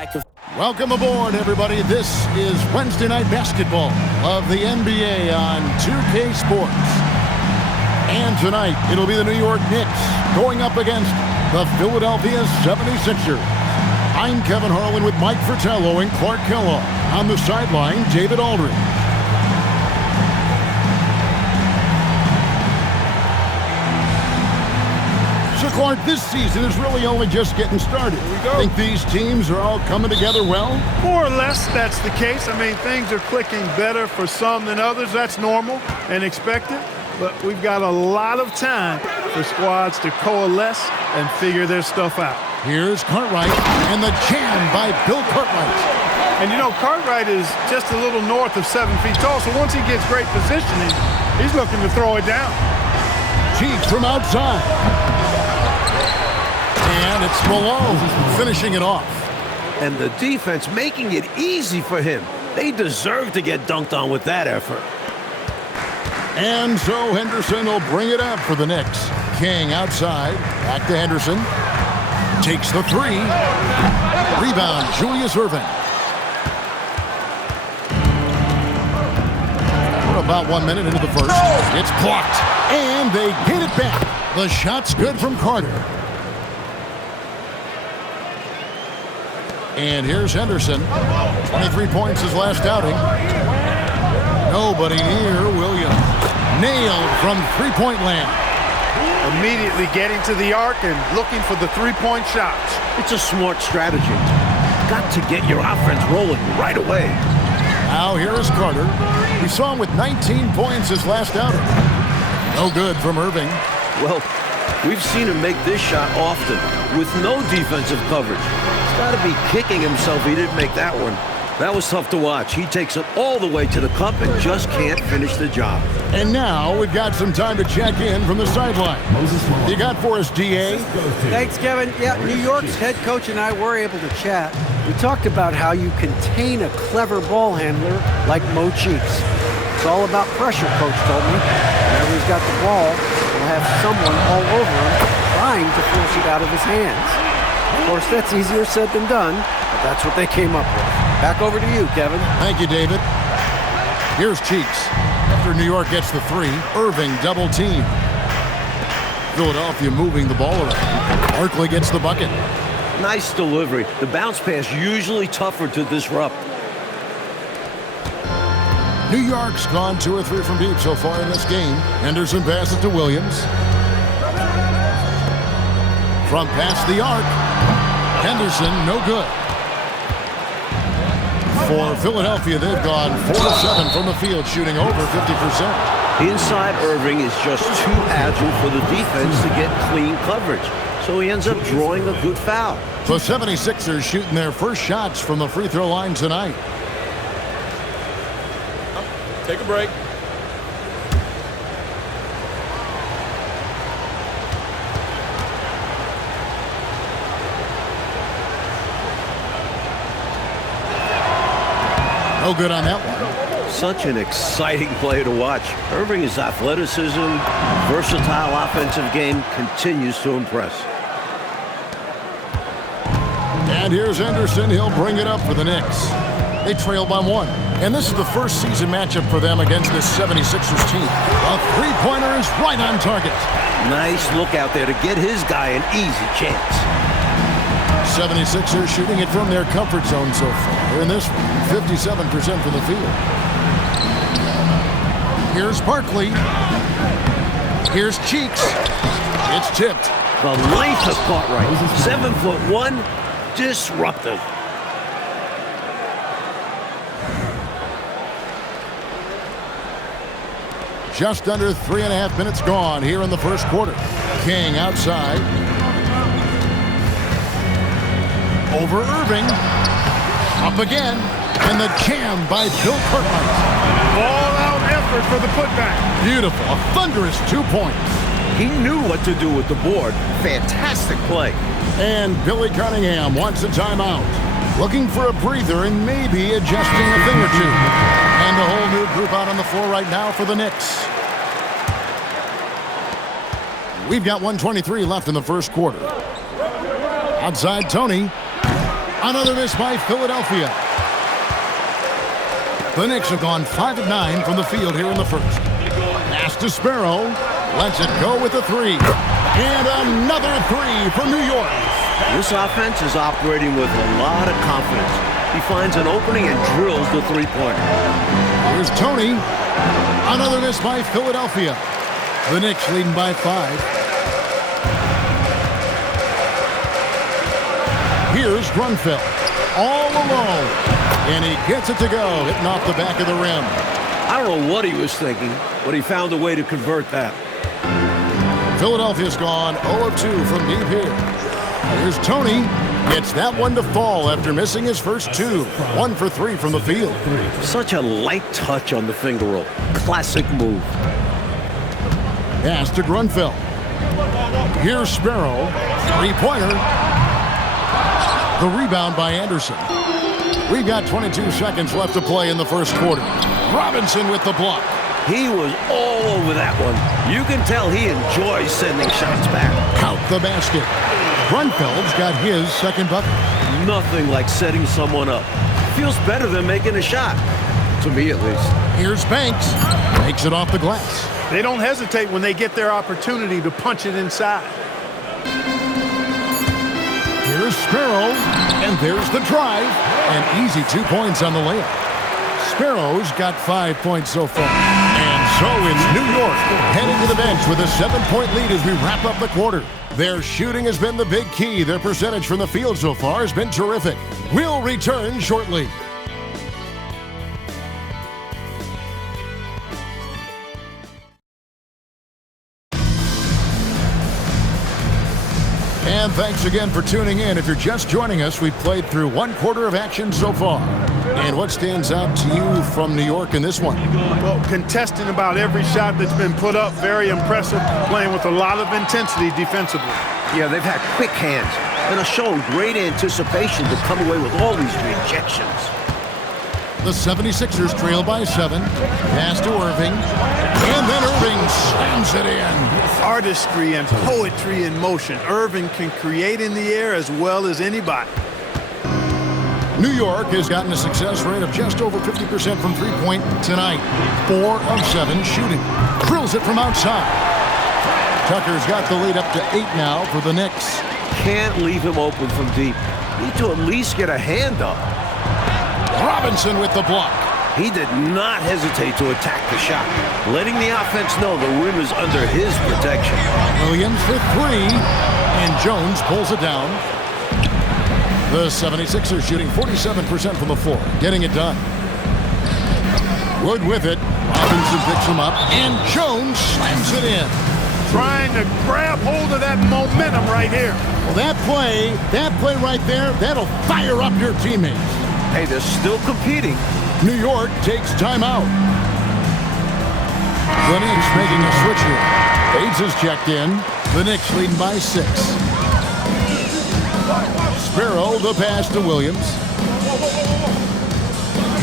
like a... Welcome aboard, everybody. This is Wednesday Night Basketball of the NBA on 2K Sports. And tonight, it'll be the New York Knicks going up against the Philadelphia 76ers. I'm Kevin Harlan with Mike Fratello and Clark Kellogg. On the sideline, David Aldridge. So, Clark, this season is really only just getting started. Here we go. Think these teams are all coming together well? More or less, that's the case. I mean, things are clicking better for some than others. That's normal and expected. But we've got a lot of time for squads to coalesce and figure their stuff out. Here's Cartwright, and the jam by Bill Cartwright. And, you know, Cartwright is just a little north of 7 feet tall, so once he gets great positioning, he's looking to throw it down. Cheeks from outside. And it's Malone finishing it off. And the defense making it easy for him. They deserve to get dunked on with that effort. And so Henderson will bring it up for the Knicks. King outside. Back to Henderson. Takes the three. Rebound, Julius Erving. We're about 1 minute into the first. It's blocked. And they get it back. The shot's good from Carter. And here's Henderson. 23 points his last outing. Nobody near Williams. Nailed from three-point land. Immediately getting to the arc and looking for the three-point shots. It's a smart strategy. Got to get your offense rolling right away. Now here is Carter. We saw him with 19 points his last outing. No good from Irving. Well, we've seen him make this shot often with no defensive coverage. He's got to be kicking himself he didn't make that one. That was tough to watch. He takes it all the way to the cup and just can't finish the job. And now we've got some time to check in from the sideline. You got for us, DA? Thanks, Kevin. Yeah, New York's head coach and I were able to chat. We talked about how you contain a clever ball handler like Mo Cheeks. It's all about pressure, Coach told me. Whenever he's got the ball, he'll have someone all over him trying to force it out of his hands. Of course, that's easier said than done, but that's what they came up with. Back over to you, Kevin. Thank you, David. Here's Cheeks. After New York gets the three, Irving double team. Philadelphia moving the ball around. Barkley gets the bucket. Nice delivery. The bounce pass usually tougher to disrupt. New York's gone 2 or 3 from deep so far in this game. Henderson passes to Williams. From past the arc. Henderson, no good. For Philadelphia, they've gone 4-7 from the field, shooting over 50%. Inside Irving is just too agile for the defense to get clean coverage. So he ends up drawing a good foul. The 76ers shooting their first shots from the free throw line tonight. Take a break. No good on that one. Such an exciting play to watch. Irving's athleticism, versatile offensive game continues to impress. And here's Henderson. He'll bring it up for the Knicks. They trail by 1. And this is the first season matchup for them against this 76ers team. A three-pointer is right on target. Nice look out there to get his guy an easy chance. 76ers shooting it from their comfort zone so far. In this one, 57% from the field. Here's Barkley. Here's Cheeks. It's tipped. The length of Cartwright. 7'1", disruptive. Just under 3.5 minutes gone here in the first quarter. King outside. Over Irving. Up again. And the jam by Bill Cartwright. All-out effort for the putback. Beautiful. A thunderous 2 points. He knew what to do with the board. Fantastic play. And Billy Cunningham wants a timeout. Looking for a breather and maybe adjusting a thing or two. And a whole new group out on the floor right now for the Knicks. We've got 1:23 left in the first quarter. Outside Tony. Another miss by Philadelphia. The Knicks have gone 5 of 9 from the field here in the first. Pass to Sparrow. Lets it go with a 3. And another 3 for New York. This offense is operating with a lot of confidence. He finds an opening and drills the three-pointer. Here's Tony. Another miss by Philadelphia. The Knicks leading by 5. Here's Grunfeld. All alone. And he gets it to go, hitting off the back of the rim. I don't know what he was thinking, but he found a way to convert that. Philadelphia's gone 0 of 2 from deep here. Here's Tony. Gets that one to fall after missing his first 2. 1 for 3 from the field. Such a light touch on the finger roll. Classic move. Pass to Grunfeld. Here's Sparrow. Three-pointer. The rebound by Anderson. We've got 22 seconds left to play in the first quarter. Robinson with the block. He was all over that one. You can tell he enjoys sending shots back. Count the basket. Grunfeld's got his second bucket. Nothing like setting someone up. Feels better than making a shot. To me, at least. Here's Banks. Takes it off the glass. They don't hesitate when they get their opportunity to punch it inside. Here's Sparrow. And there's the drive. An easy 2 points on the layup. Sparrow's got 5 points so far. And so it's New York heading to the bench with a 7-point lead as we wrap up the quarter. Their shooting has been the big key. Their percentage from the field so far has been terrific. We'll return shortly. And thanks again for tuning in. If you're just joining us, we've played through 1 quarter of action so far. And what stands out to you from New York in this one? Well, contesting about every shot that's been put up. Very impressive. Playing with a lot of intensity defensively. Yeah, they've had quick hands and are showing great anticipation to come away with all these rejections. The 76ers trail by 7. Pass to Irving. And then Irving slams it in. Artistry and poetry in motion. Irving can create in the air as well as anybody. New York has gotten a success rate of just over 50% from three-point tonight. 4 of 7 shooting. Drills it from outside. Tucker's got the lead up to 8 now for the Knicks. Can't leave him open from deep. Need to at least get a hand up. Robinson with the block. He did not hesitate to attack the shot, letting the offense know the rim is under his protection. Williams for 3, and Jones pulls it down. The 76ers shooting 47% from the floor, getting it done. Wood with it. Robinson picks him up, and Jones slams it in. Trying to grab hold of that momentum right here. Well, that play right there, that'll fire up your teammates. Hey, they're still competing. New York takes timeout. The Knicks making a switch here. Bates is checked in. The Knicks leading by 6. Sparrow, the pass to Williams.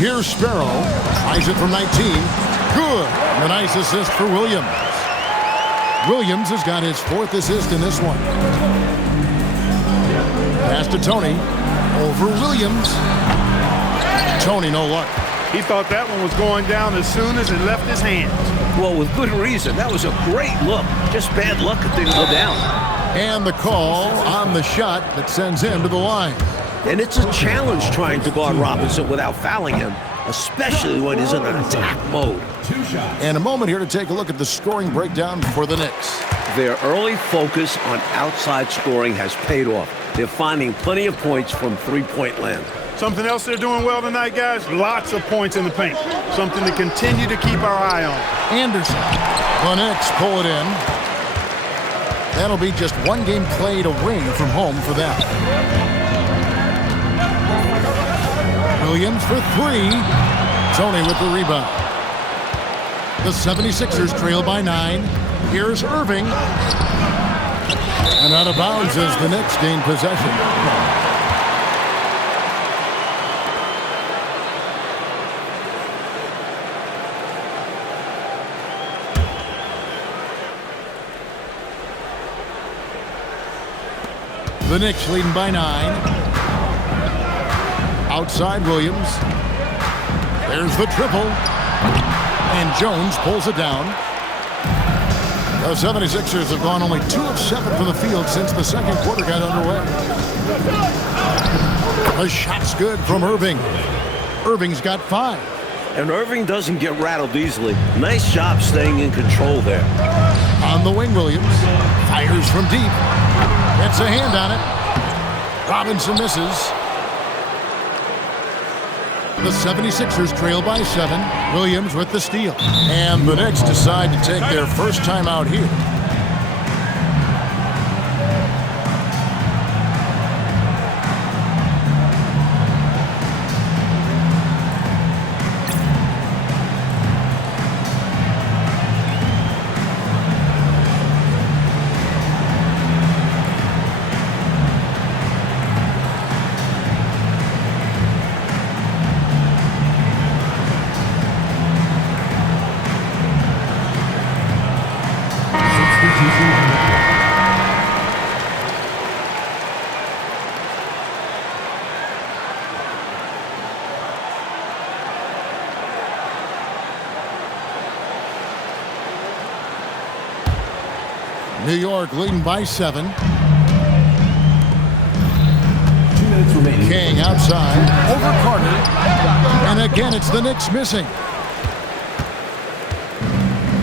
Here's Sparrow. Tries it from 19. Good. A nice assist for Williams. Williams has got his 4th assist in this one. Pass to Tony. Over Williams. Tony, no luck. He thought that one was going down as soon as it left his hands. Well, with good reason. That was a great look. Just bad luck it didn't go down. And the call on the shot that sends him to the line. And it's a challenge trying to guard Robinson without fouling him, especially when he's in an attack mode. And a moment here to take a look at the scoring breakdown for the Knicks. Their early focus on outside scoring has paid off. They're finding plenty of points from three-point land. Something else they're doing well tonight, guys, lots of points in the paint. Something to continue to keep our eye on. Anderson. The Knicks pull it in. That'll be just 1 game played away from home for them. Williams for 3. Tony with the rebound. The 76ers trail by 9. Here's Irving. And out of bounds as the Knicks gain possession. The Knicks leading by 9. Outside Williams. There's the triple. And Jones pulls it down. The 76ers have gone only 2 of 7 from the field since the second quarter got underway. The shot's good from Irving. Irving's got 5. And Irving doesn't get rattled easily. Nice job staying in control there. On the wing, Williams fires from deep. Gets a hand on it. Robinson misses. The 76ers trail by 7. Williams with the steal. And the Knicks decide to take their first time out here. New York leading by 7. 2 minutes remaining. King outside, over Carter. And again, it's the Knicks missing.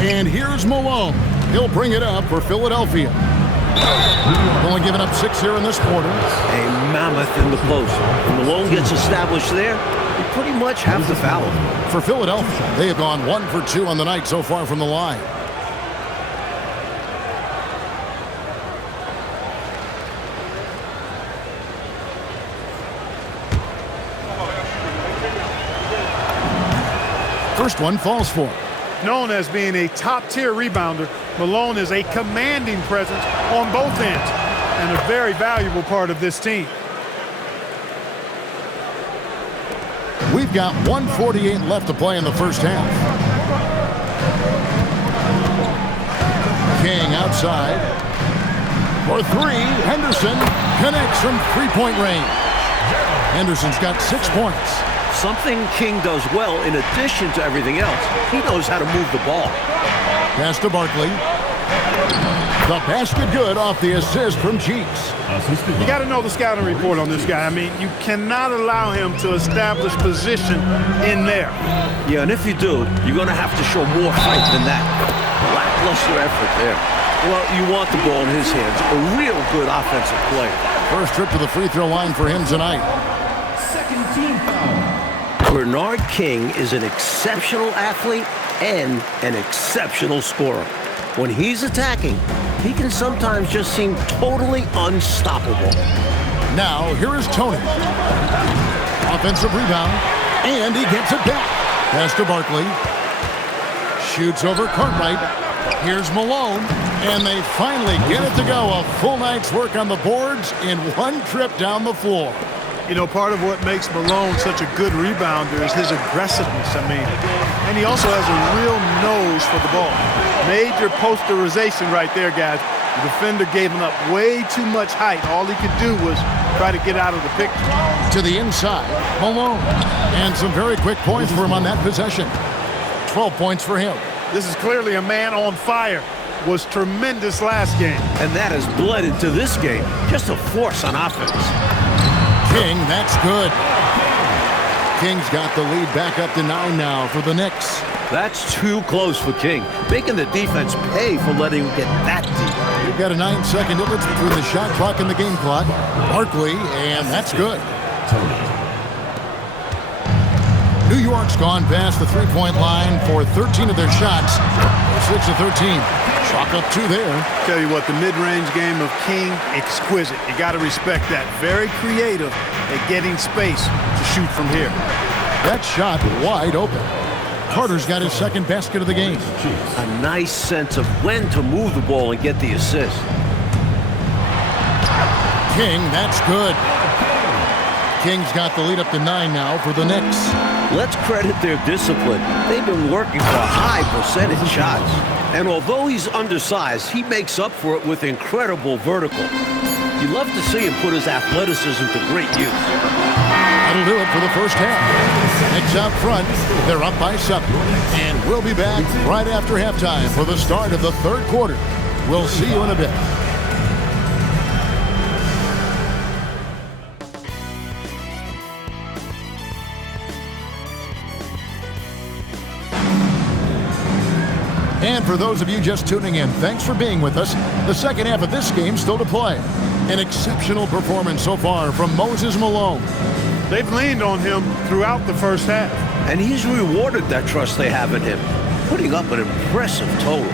And here's Malone. He'll bring it up for Philadelphia. Only giving up 6 here in this quarter. A mammoth in the post. When Malone gets established there, you pretty much have to foul him. For Philadelphia, they have gone 1 for 2 on the night so far from the line. First one falls for him. Known as being a top-tier rebounder, Malone is a commanding presence on both ends and a very valuable part of this team. We've got 1:48 left to play in the first half. King outside. For 3, Henderson connects from three-point range. Henderson's got 6 points. Something King does well in addition to everything else. He knows how to move the ball. Pass to Barkley. The basket good off the assist from Cheeks. You got to know the scouting report on this guy. I mean, you cannot allow him to establish position in there. Yeah, and if you do, you're going to have to show more fight than that. Lackluster effort there. Well, you want the ball in his hands. A real good offensive player. First trip to the free throw line for him tonight. Second team foul. Bernard King is an exceptional athlete and an exceptional scorer. When he's attacking, he can sometimes just seem totally unstoppable. Now, here is Tony. Offensive rebound, and he gets it back. Pass to Barkley. Shoots over Cartwright. Here's Malone, and they finally get it to go. A full night's work on the boards in one trip down the floor. You know, part of what makes Malone such a good rebounder is his aggressiveness. I mean, and he also has a real nose for the ball. Major posterization right there, guys. The defender gave him up way too much height. All he could do was try to get out of the picture. To the inside, Malone. And some very quick points for him on that possession. 12 points for him. This is clearly a man on fire. Was tremendous last game. And that has bled into this game. Just a force on offense. King, that's good. King's got the lead back up to 9 now for the Knicks. That's too close for King, making the defense pay for letting him get that deep. We've got a 9-second difference between the shot clock and the game clock. Barkley, and that's good. New York's gone past the three-point line for 13 of their shots. 6 of 13. Chalk up 2 there. Tell you what, the mid-range game of King, exquisite. You got to respect that. Very creative at getting space to shoot from here. That shot wide open. Carter's got his second basket of the game. A nice sense of when to move the ball and get the assist. King, that's good. King's got the lead up to 9 now for the Knicks. Let's credit their discipline. They've been working for high percentage shots. And although he's undersized, he makes up for it with incredible vertical. You love to see him put his athleticism to great use. That'll do it for the first half. Knicks out front. They're up by 7. And we'll be back right after halftime for the start of the third quarter. We'll see you in a bit. And for those of you just tuning in, thanks for being with us. The second half of this game still to play. An exceptional performance so far from Moses Malone. They've leaned on him throughout the first half. And he's rewarded that trust they have in him, putting up an impressive total.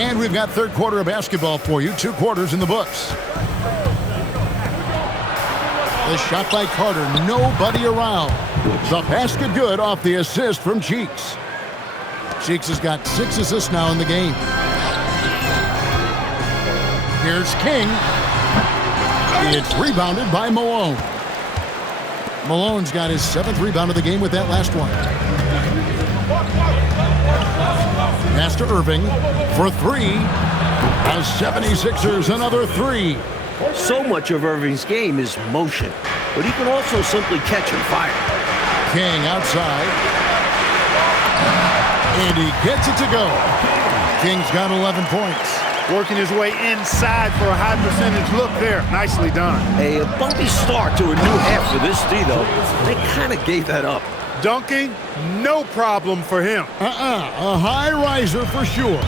And we've got third quarter of basketball for you. 2 quarters in the books. The shot by Carter, nobody around. The basket good off the assist from Cheeks. Cheeks has got 6 assists now in the game. Here's King. It's rebounded by Malone. Malone's got his 7th rebound of the game with that last one. Pass to Irving for 3. As 76ers another 3. So much of Irving's game is motion, but he can also simply catch and fire. King outside. And he gets it to go. King's got 11 points. Working his way inside for a high percentage look there. Nicely done. A bumpy start to a new half for this D, though. They kind of gave that up. Dunking, no problem for him. A high riser for sure.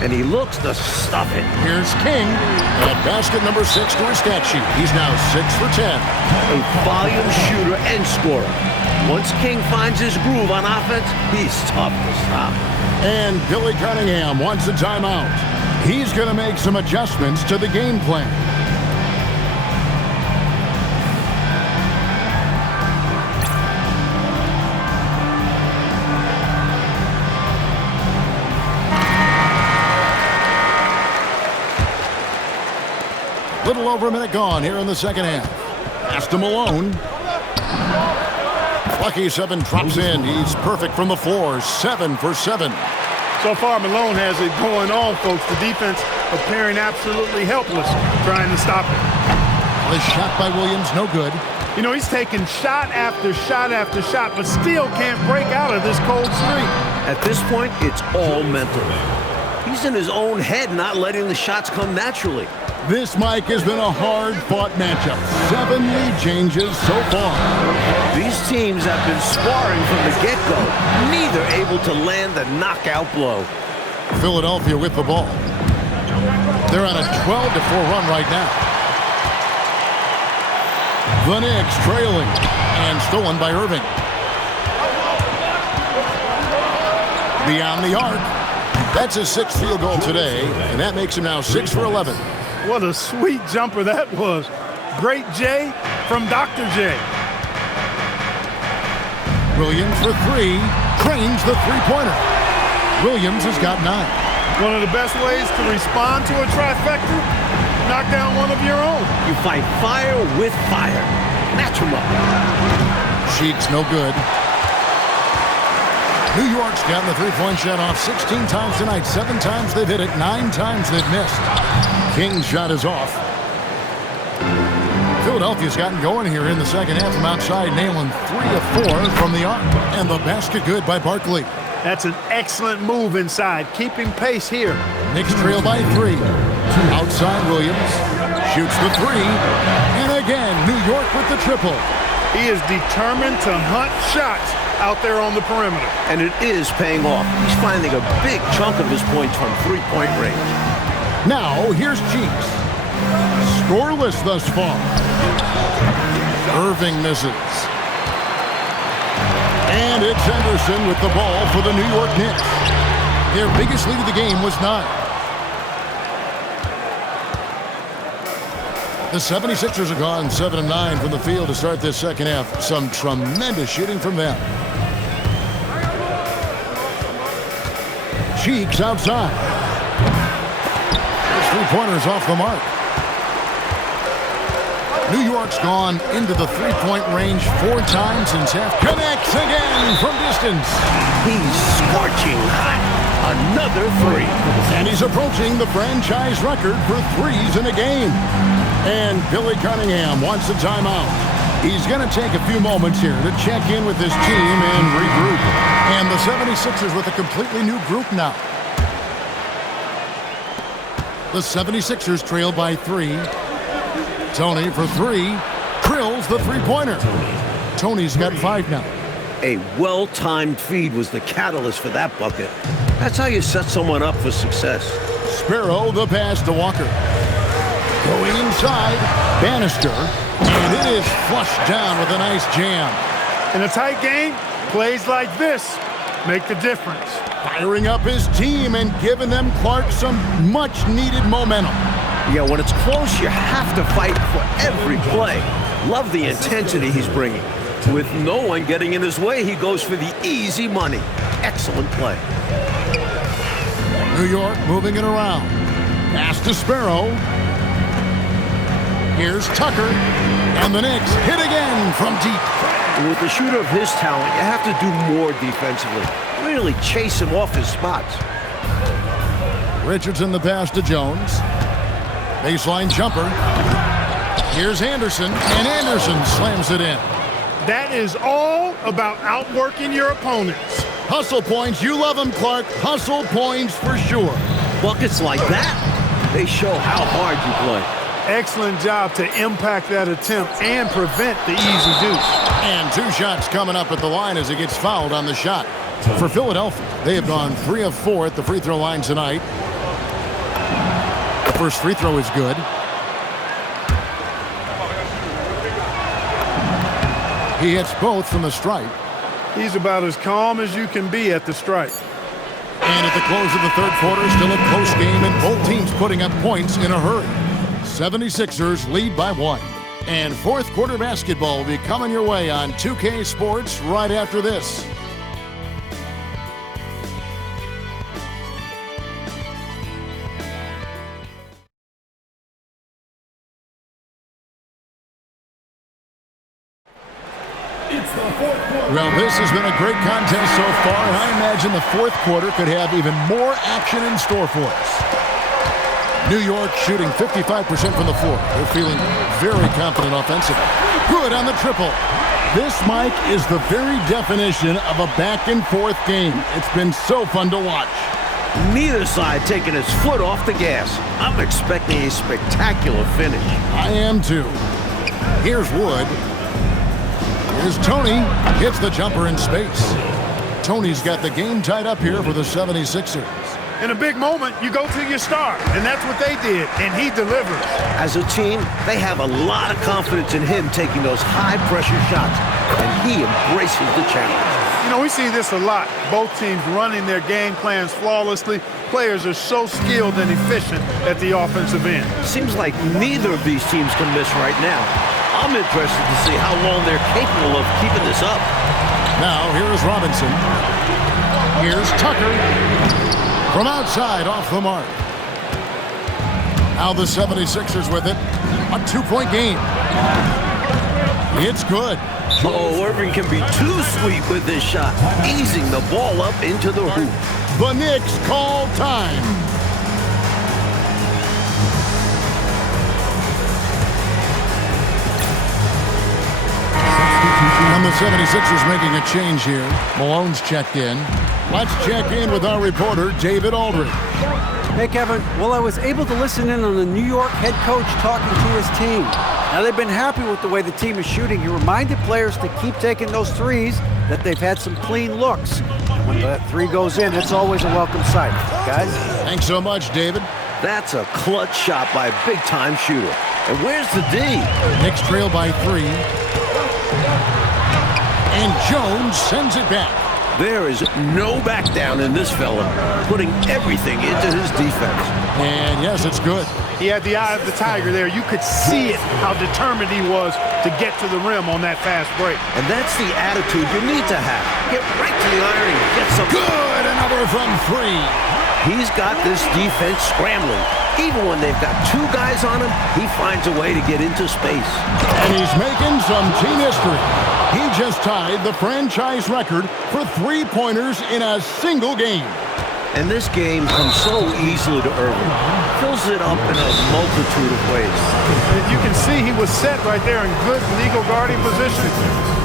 And he looks to stuff it. Here's King at basket number 6 to his stat sheet. He's now 6 for 10. A volume shooter and scorer. Once King finds his groove on offense, he's tough to stop. And Billy Cunningham wants a timeout. He's going to make some adjustments to the game plan. Little over a minute gone here in the second half. Pass to Malone. Lucky 7 drops in. He's perfect from the floor. 7 for 7. So far, Malone has it going on, folks. The defense appearing absolutely helpless trying to stop it. The shot by Williams, no good. You know, he's taking shot after shot after shot, but still can't break out of this cold streak. At this point, it's all mental. He's in his own head, not letting the shots come naturally. This, Mike, has been a hard-fought matchup. 7 lead changes so far. These teams have been sparring from the get-go, neither able to land the knockout blow. Philadelphia with the ball. They're on a 12-4 run right now. The Knicks trailing and stolen by Irving. Beyond the arc. That's his 6th field goal today, and that makes him now 6 for 11. What a sweet jumper that was. Great J from Dr. J. Williams for 3. Cranes the three-pointer. Williams has got 9. One of the best ways to respond to a trifecta, knock down one of your own. You fight fire with fire. Match them up. Cheeks no good. New York's gotten the three-point shot off 16 times tonight. 7 times they've hit it. 9 times they've missed. King's shot is off. Philadelphia's gotten going here in the second half from outside, nailing 3 of 4 from the arc. And the basket good by Barkley. That's an excellent move inside, keeping pace here. Knicks trail by 3. Outside Williams. Shoots the 3. And again, New York with the triple. He is determined to hunt shots out there on the perimeter. And it is paying off. He's finding a big chunk of his points from three-point range. Now, here's Cheeks. Scoreless thus far. Irving misses. And it's Anderson with the ball for the New York Knicks. Their biggest lead of the game was 9. The 76ers are gone 7-9 from the field to start this second half. Some tremendous shooting from them. Cheeks outside. His three-pointer's off the mark. New York's gone into the three-point range 4 times since half. Connects again from distance. He's scorching hot. Another three. And he's approaching the franchise record for threes in a game. And Billy Cunningham wants a timeout. He's going to take a few moments here to check in with his team and regroup. And the 76ers with a completely new group now. The 76ers trail by 3. Tony for 3. Drills the three-pointer. Tony's got 5 now. A well-timed feed was the catalyst for that bucket. That's how you set someone up for success. Sparrow the pass to Walker. Going inside, Bannister, and it is flushed down with a nice jam. In a tight game, plays like this make the difference. Firing up his team and giving them, Clark, some much-needed momentum. Yeah, when it's close, you have to fight for every play. Love the intensity he's bringing. With no one getting in his way, he goes for the easy money. Excellent play. New York moving it around. Pass to Sparrow. Here's Tucker. And the Knicks hit again from deep. With a shooter of his talent, you have to do more defensively. Really chase him off his spots. Richardson the pass to Jones. Baseline jumper. Here's Anderson, and Anderson slams it in. That is all about outworking your opponents. Hustle points, you love them, Clark. Hustle points for sure. Buckets like that, they show how hard you play. Excellent job to impact that attempt and prevent the easy deuce. And 2 shots coming up at the line as he gets fouled on the shot. For Philadelphia, they have gone 3 of 4 at the free throw line tonight. The first free throw is good. He hits both from the stripe. He's about as calm as you can be at the stripe. And at the close of the third quarter, still a close game, and both teams putting up points in a hurry. 76ers lead by 1. And fourth quarter basketball will be coming your way on 2K Sports right after this. Well, this has been a great contest so far, and I imagine the fourth quarter could have even more action in store for us. New York shooting 55% from the floor. They're feeling very confident offensively. Good on the triple. This, Mike, is the very definition of a back-and-forth game. It's been so fun to watch. Neither side taking his foot off the gas. I'm expecting a spectacular finish. I am too. Here's Wood. Here's Tony. Hits the jumper in space. Tony's got the game tied up here for the 76ers. In a big moment, you go to your star, and that's what they did, and he delivers. As a team, they have a lot of confidence in him taking those high-pressure shots, and he embraces the challenge. You know, we see this a lot. Both teams running their game plans flawlessly. Players are so skilled and efficient at the offensive end. Seems like neither of these teams can miss right now. I'm interested to see how long they're capable of keeping this up. Now, here is Robinson. Here's Tucker. From outside, off the mark. Now the 76ers with it. A 2-point game. It's good. Oh, Irving can be too sweet with this shot, easing the ball up into the hoop. The Knicks call time. And the 76ers making a change here. Malone's checked in. Let's check in with our reporter, David Aldridge. Hey, Kevin. Well, I was able to listen in on the New York head coach talking to his team. Now, they've been happy with the way the team is shooting. He reminded players to keep taking those threes, that they've had some clean looks. And when that three goes in, it's always a welcome sight. Guys? Thanks so much, David. That's a clutch shot by a big-time shooter. And where's the D? Knicks trail by 3. And Jones sends it back. There is no back down in this fella, putting everything into his defense. And yes, it's good. He had the eye of the tiger there. You could see it, how determined he was to get to the rim on that fast break. And that's the attitude you need to have. Get right to the iron and get some. Good, another from 3. He's got this defense scrambling. Even when they've got 2 guys on him, he finds a way to get into space. And he's making some team history. He just tied the franchise record for 3-pointers in a single game. And this game comes so easily to Irving. Fills it up in a multitude of ways. You can see he was set right there in good legal guarding position.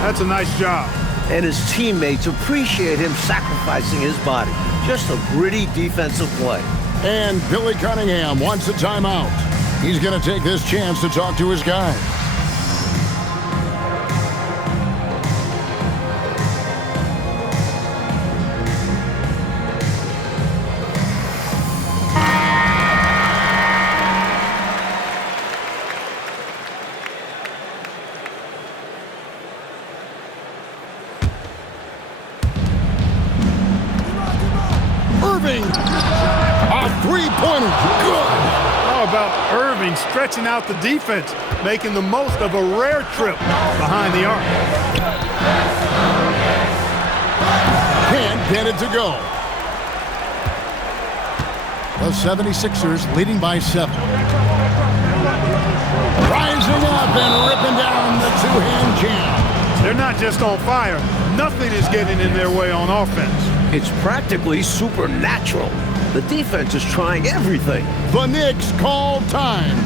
That's a nice job. And his teammates appreciate him sacrificing his body. Just a gritty defensive play. And Billy Cunningham wants a timeout. He's going to take this chance to talk to his guys. Irving, a three-pointer, good. How about Irving stretching out the defense, making the most of a rare trip behind the arc? Can't get it to go. The 76ers leading by 7. Rising up and ripping down the two-hand jam. They're not just on fire. Nothing is getting in their way on offense. It's practically supernatural. The defense is trying everything. The Knicks call time.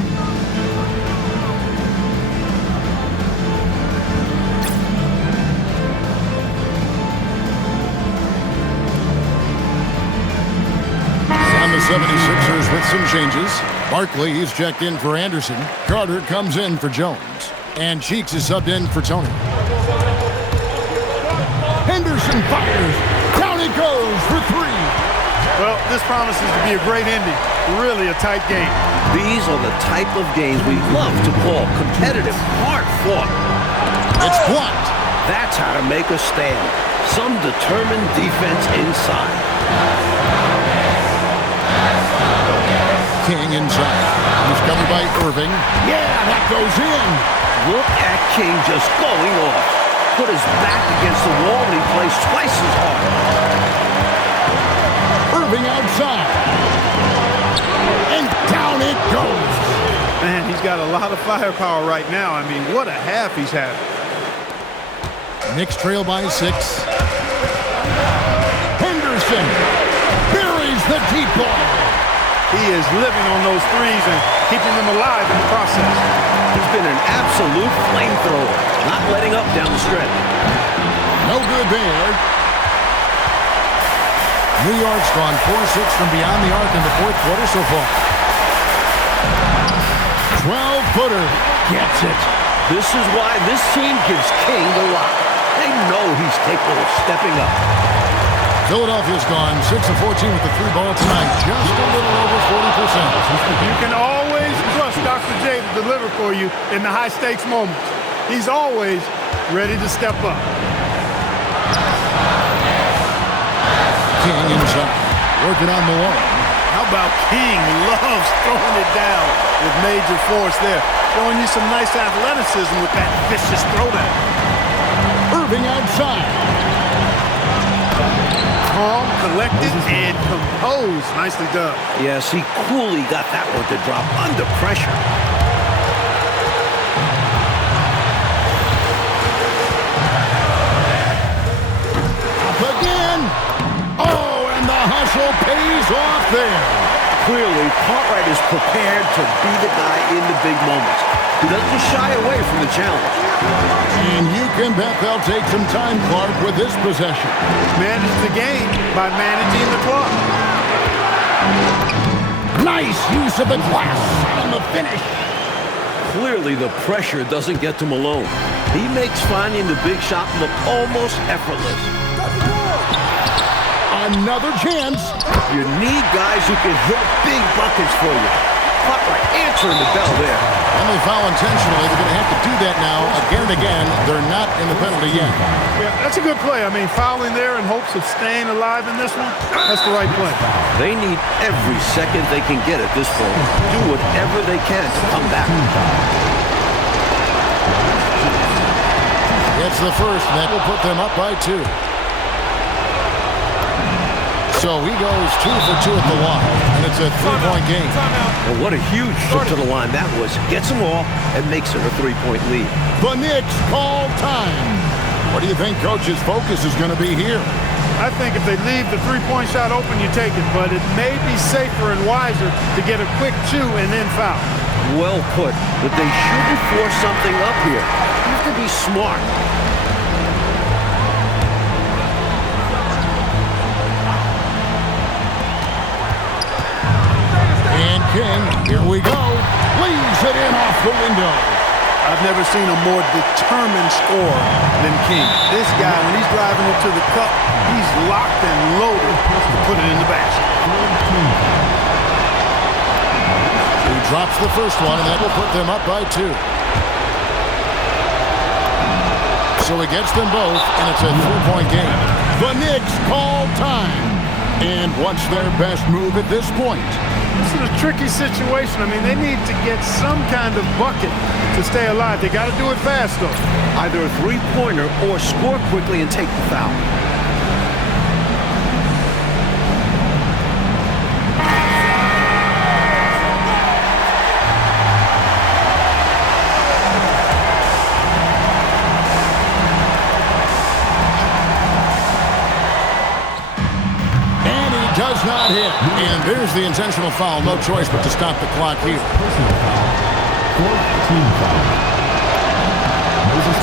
And the 76ers with some changes. Barkley is checked in for Anderson. Carter comes in for Jones. And Cheeks is subbed in for Tony. Henderson fires. Down it goes for 3. Well, this promises to be a great ending. Really a tight game. These are the type of games we love to call competitive, hard-fought. It's blocked. That's how to make a stand. Some determined defense inside. King inside. He's covered by Irving. Yeah, that goes in. Look at King just going off. Put his back against the wall and he plays twice as hard. Irving outside. And down it goes. Man, he's got a lot of firepower right now. I mean, what a half he's had. Knicks trail by 6. Henderson buries the deep ball. He is living on those threes and keeping them alive in the process. He's been an absolute flamethrower, not letting up down the stretch. No good there. New York's gone 4-6 from beyond the arc in the fourth quarter so far. 12-footer gets it. This is why this team gives King the lock. They know he's capable of stepping up. Philadelphia's gone 6 of 14 with the 3 ball tonight, just a little over 40%. You can always trust Dr. J to deliver for you in the high-stakes moments. He's always ready to step up. King inside, working on Malone. How about King loves throwing it down with major force there, showing you some nice athleticism with that vicious throwdown. Irving outside. Calm, collected, and composed. Nicely done. Yes, he coolly got that one to drop under pressure. Up again. Oh, and the hustle pays off there. Clearly, Cartwright is prepared to be the guy in the big moments. He doesn't shy away from the challenge. And you can bet they'll take some time, Clark, with this possession. Manage the game by managing the clock. Nice use of the glass on the finish. Clearly, the pressure doesn't get to Malone. He makes finding the big shot look almost effortless. Another chance. You need guys who can hit big buckets for you. Cartwright answering the bell there. And they foul intentionally. They're going to have to do that now again and again. They're not in the penalty yet. Yeah, that's a good play. I mean, fouling there in hopes of staying alive in this one, that's the right play. They need every second they can get at this point. Do whatever they can to come back. It's the first, and that will put them up by 2. So he goes 2 for 2 at the line, and it's a 3-point game. And what a huge trip to the line that was. Gets them all and makes it a 3-point lead. The Knicks call time. What do you think Coach's focus is going to be here? I think if they leave the three-point shot open, you take it. But it may be safer and wiser to get a quick 2 and then foul. Well put, but they shouldn't force something up here. You have to be smart. And King, here we go, leaves it in off the window. I've never seen a more determined scorer than King. This guy, when he's driving it to the cup, he's locked and loaded to put it in the basket. He drops the first one, and that will put them up by 2. So he gets them both, and it's a 3-point game. The Knicks call time. And what's their best move at this point? This is a tricky situation. I mean, they need to get some kind of bucket to stay alive. They got to do it fast, though. Either a three-pointer or score quickly and take the foul. Does not hit. And there's the intentional foul. No choice but to stop the clock here.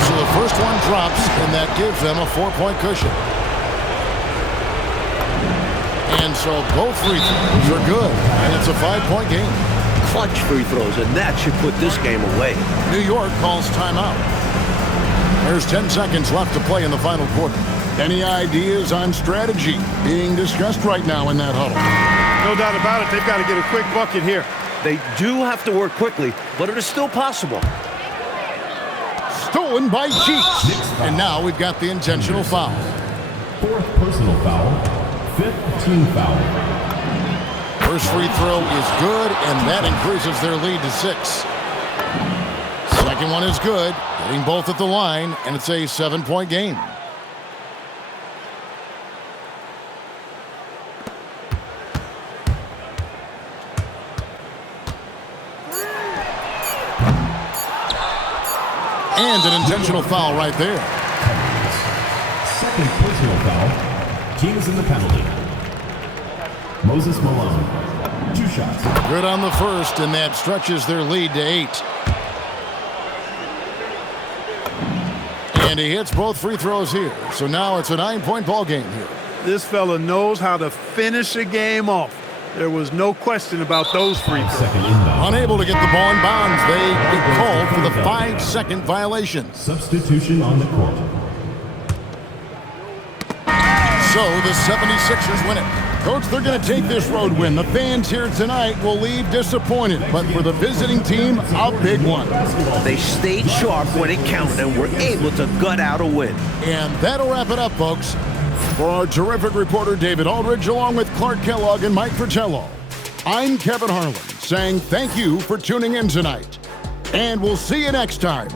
So the first one drops, and that gives them a 4-point cushion. And so both free throws are good, and it's a 5-point game. Clutch free throws, and that should put this game away. New York calls timeout. There's 10 seconds left to play in the final quarter. Any ideas on strategy being discussed right now in that huddle? No doubt about it. They've got to get a quick bucket here. They do have to work quickly, but it is still possible. Stolen by Cheeks. And now we've got the intentional foul. 4th personal foul. 5th team foul. First free throw is good, and that increases their lead to 6. Second one is good, getting both at the line, and it's a 7-point game. And an intentional foul right there. 2nd personal foul. Team is in the penalty. Moses Malone. 2 shots. Good on the first, and that stretches their lead to 8. And he hits both free throws here. So now it's a 9-point ball game here. This fella knows how to finish a game off. There was no question about those free throws. Unable to get the ball in bounds, they get called for the 5-second violation. Substitution on the court. So the 76ers win it. Coach, they're going to take this road win. The fans here tonight will leave disappointed, but for the visiting team, a big one. They stayed sharp when it counted and were able to gut out a win. And that'll wrap it up, folks. For our terrific reporter, David Aldridge, along with Clark Kellogg and Mike Fratello, I'm Kevin Harlan, saying thank you for tuning in tonight. And we'll see you next time